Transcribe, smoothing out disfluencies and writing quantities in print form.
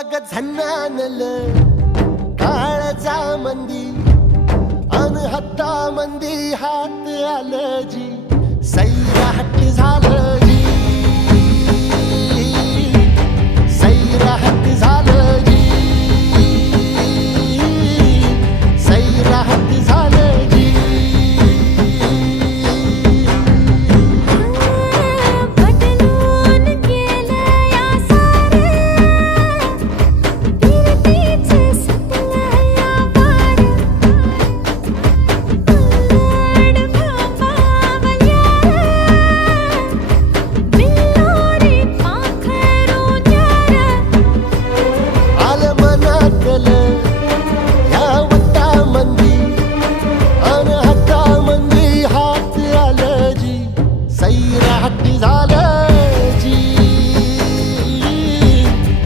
अग झन्नानल काळजा मंदी अन हत्ता मंदी हात आलं जी सैराट झालं जी सैराट